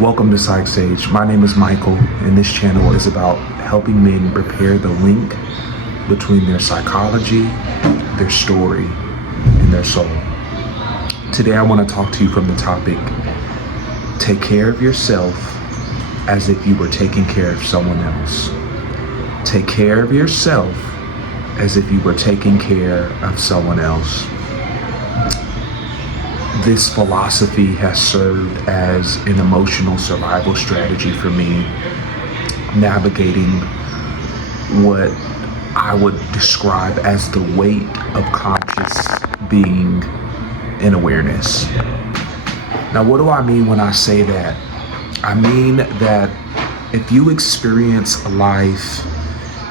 Welcome to Psych Sage. My name is Michael, and this channel is about helping men repair the link between their psychology, their story, and their soul. Today I want to talk to you from the topic, take care of yourself as if you were taking care of someone else. Take care of yourself as if you were taking care of someone else. This philosophy has served as an emotional survival strategy for me, navigating what I would describe as the weight of conscious being and awareness. Now, what do I mean when I say that? I mean that if you experience life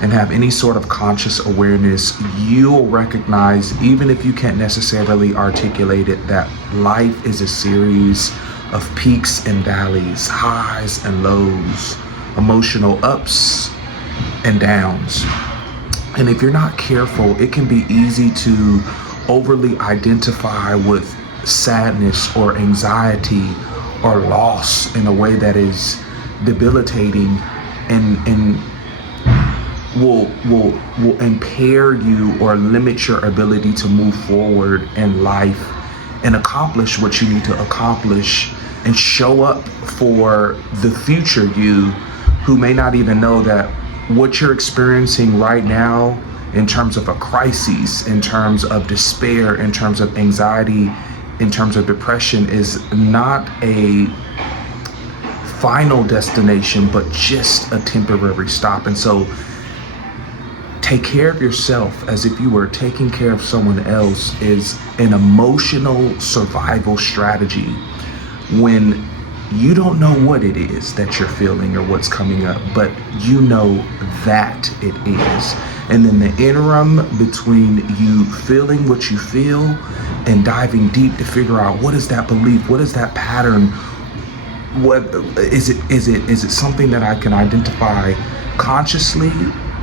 and have any sort of conscious awareness, you'll recognize, even if you can't necessarily articulate it, that life is a series of peaks and valleys, highs and lows, emotional ups and downs. And if you're not careful, it can be easy to overly identify with sadness or anxiety or loss in a way that is debilitating and will impair you or limit your ability to move forward in life and accomplish what you need to accomplish and show up for the future you, who may not even know that what you're experiencing right now in terms of a crisis, in terms of despair, in terms of anxiety, in terms of depression, is not a final destination, but just a temporary stop. And so take care of yourself as if you were taking care of someone else is an emotional survival strategy when you don't know what it is that you're feeling or what's coming up, but you know that it is. And then the interim between you feeling what you feel and diving deep to figure out, what is that belief? What is that pattern? What is it? Is it something that I can identify consciously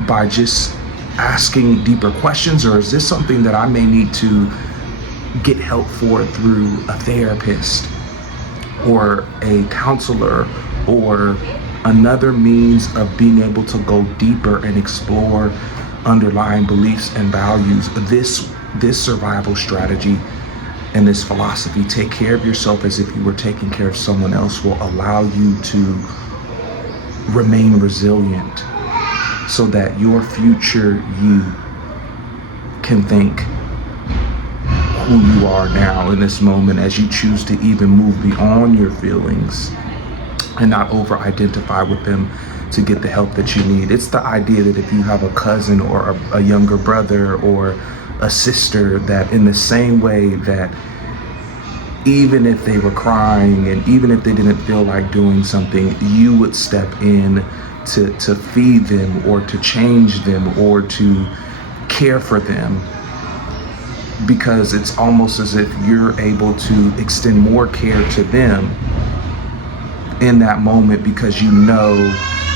by just asking deeper questions, or is this something that I may need to get help for through a therapist or a counselor or another means of being able to go deeper and explore underlying beliefs and values? This survival strategy and this philosophy, take care of yourself as if you were taking care of someone else, will allow you to remain resilient so that your future you can think who you are now in this moment, as you choose to even move beyond your feelings and not over-identify with them to get the help that you need. It's the idea that if you have a cousin or a younger brother or a sister, that in the same way that even if they were crying and even if they didn't feel like doing something, you would step in to feed them or to change them or to care for them, because it's almost as if you're able to extend more care to them in that moment, because you know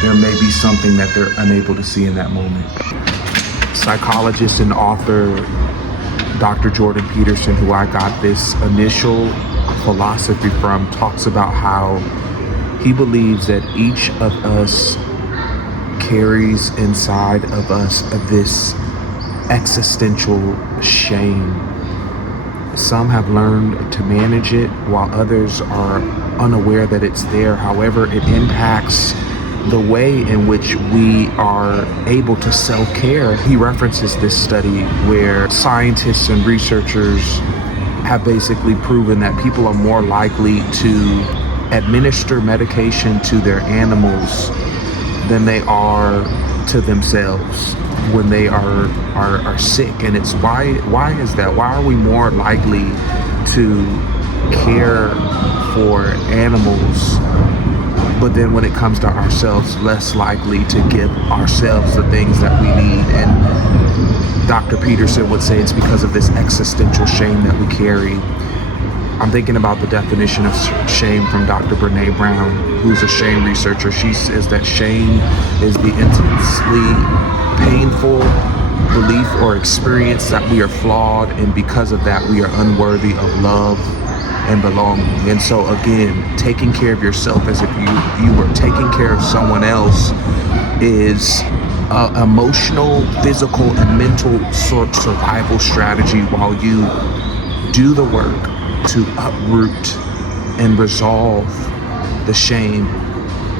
there may be something that they're unable to see in that moment. Psychologist and author Dr. Jordan Peterson, who I got this initial philosophy from, talks about how he believes that each of us carries inside of us this existential shame. Some have learned to manage it while others are unaware that it's there. However, it impacts the way in which we are able to self-care. He references this study where scientists and researchers have basically proven that people are more likely to administer medication to their animals than they are to themselves when they are sick. And it's why is that? Why are we more likely to care for animals, but then when it comes to ourselves, less likely to give ourselves the things that we need? And Dr. Peterson would say it's because of this existential shame that we carry. I'm thinking about the definition of shame from Dr. Brené Brown, who's a shame researcher. She says that shame is the intensely painful belief or experience that we are flawed, and because of that we are unworthy of love and belonging. And so again, taking care of yourself as if you were taking care of someone else is emotional, physical, and mental survival strategy while you do the work to uproot and resolve the shame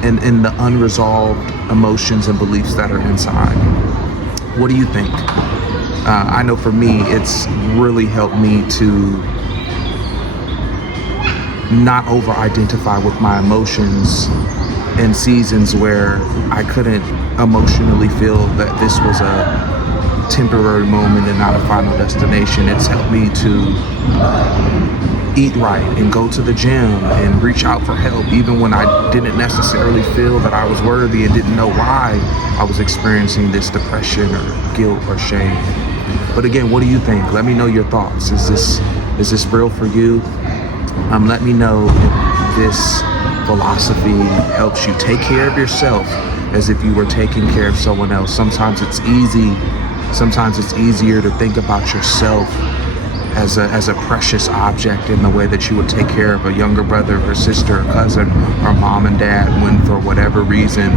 and the unresolved emotions and beliefs that are inside. What do you think? I know for me, it's really helped me to not over-identify with my emotions in seasons where I couldn't emotionally feel that this was a temporary moment and not a final destination. It's helped me to eat right and go to the gym and reach out for help even when I didn't necessarily feel that I was worthy and didn't know why I was experiencing this depression or guilt or shame. But again, what do you think? Let me know your thoughts. Is this real for you? Let me know if this philosophy helps you take care of yourself as if you were taking care of someone else. Sometimes it's easier to think about yourself as a precious object in the way that you would take care of a younger brother or sister or cousin or mom and dad when for whatever reason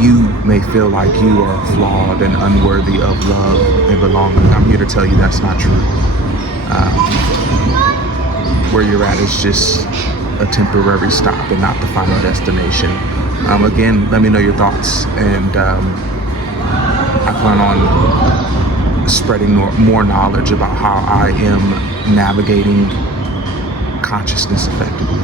you may feel like you are flawed and unworthy of love and belonging. I'm here to tell you that's not true. Where you're at is just a temporary stop and not the final destination. Again, let me know your thoughts, and I plan on spreading more knowledge about how I am navigating consciousness effectively.